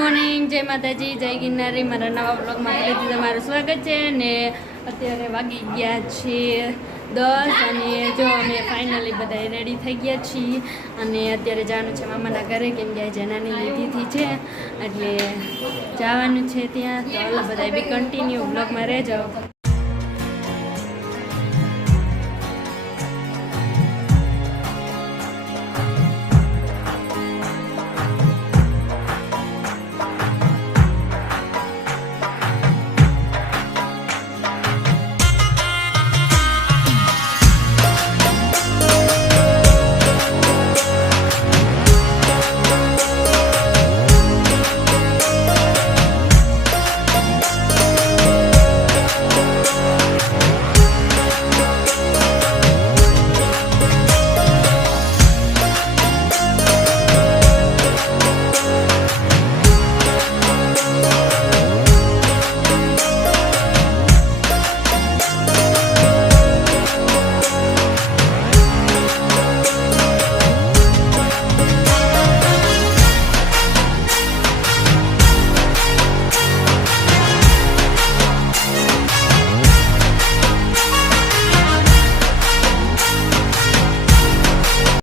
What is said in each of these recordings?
Morning, જય માતાજી, જય ગિરનારી. મારા નવા બ્લોગમાં ફરીથી તમારું સ્વાગત છે. ને અત્યારે વાગી ગયા છે 10 અને જો અમે ફાઇનલી બધા રેડી થઈ ગયા છીએ અને અત્યારે જવાનું છે મામાના ઘરે, કેમ કે જેનાની લીધીથી છે એટલે જવાનું છે ત્યાં. તો હાલો બધા બી કન્ટિન્યુ બ્લોગમાં રહેજો.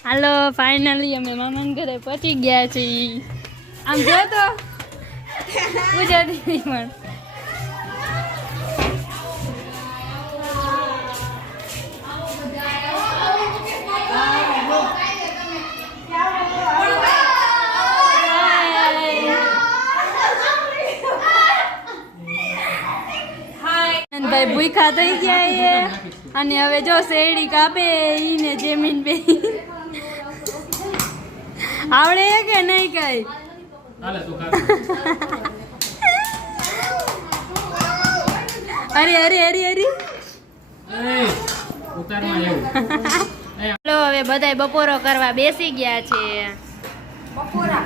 હાલો ફાઇનલી અમે મામાના ઘરે પહોંચી ગયા છીએ. આમ જો તો પૂજા દીદી પણ ભાઈ ભૂખા થઈ ગયા અને હવે જો શેરડી કાપે ઈને જમીન બે આવડે કે નહીં કઈ? અરે અરે અરે અરે ચલો હવે બધા બપોરો કરવા બેસી ગયા છે. બપોરા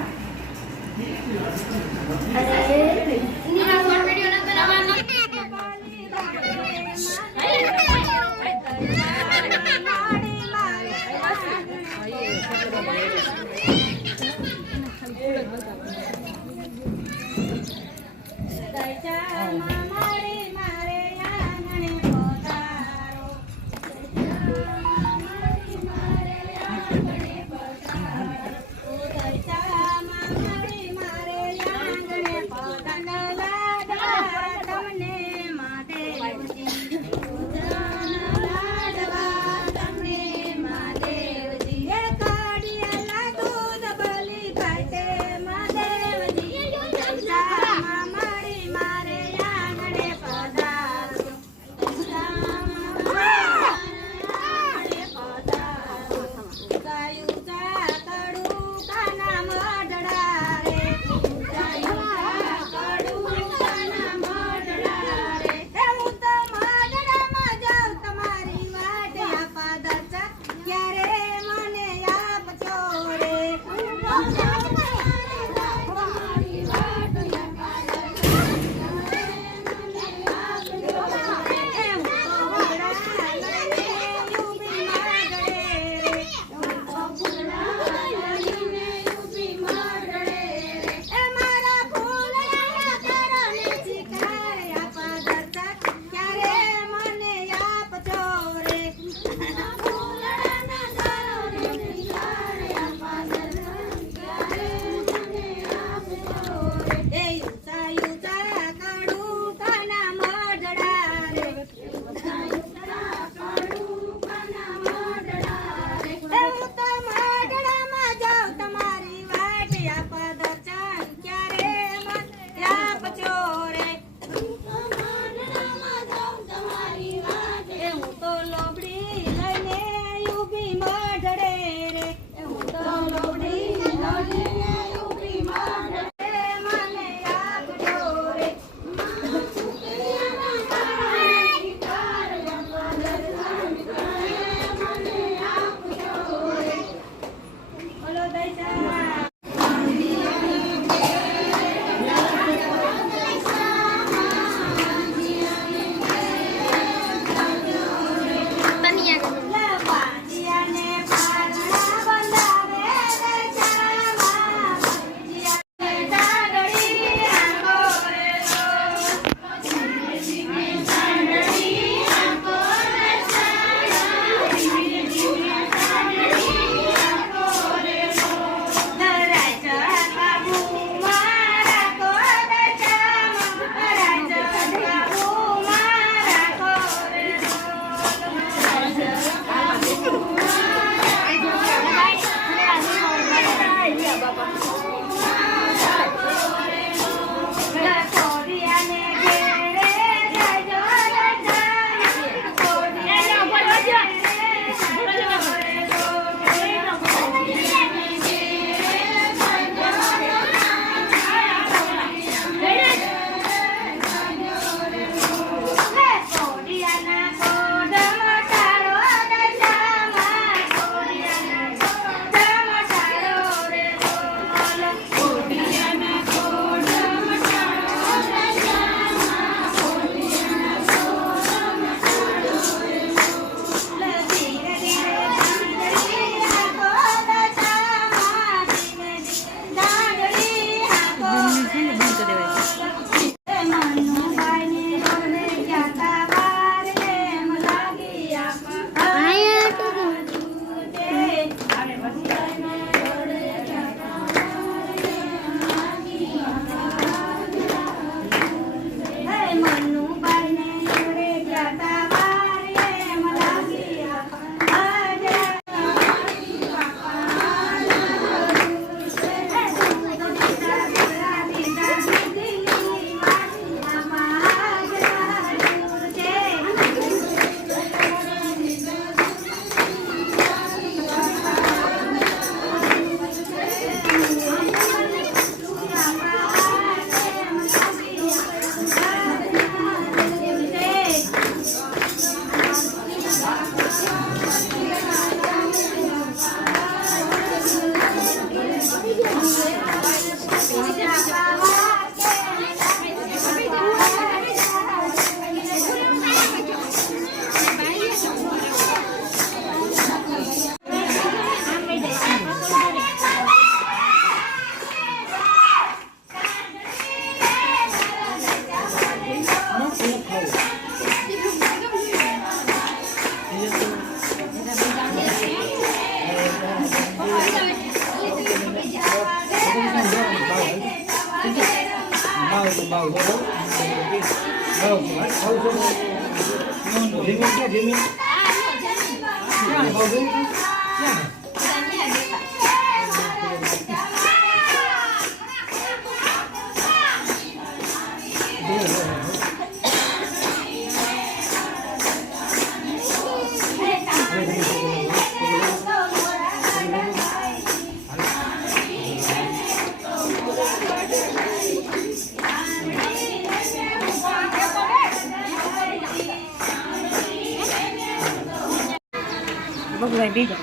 ભગવાન બીજો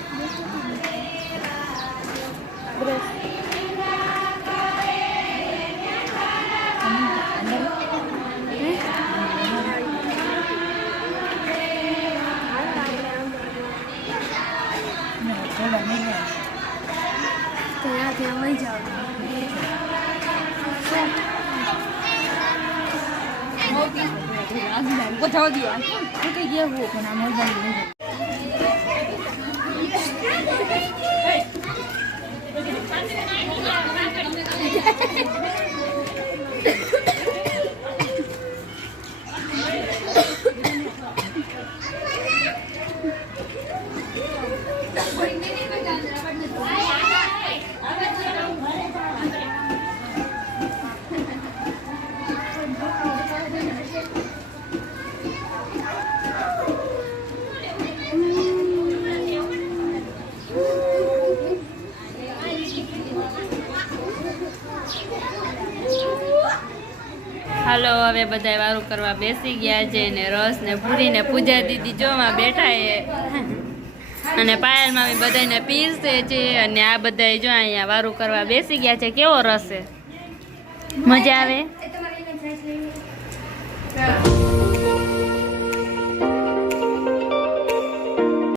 ત્યાં લઈ જાઓ જવા દો કઈ ગયા પણ આ મોબાઈલ હાલો હવે બધા વારું કરવા બેસી ગયા છે ને રસ ને પૂરી ને પૂજા દીદી જોવા બેઠા એ અને પાયલમાં બી બધાને પીરસે છે અને આ બધા જો અહીંયા વારું કરવા બેસી ગયા છે. કેવો રસ છે? મજા આવે?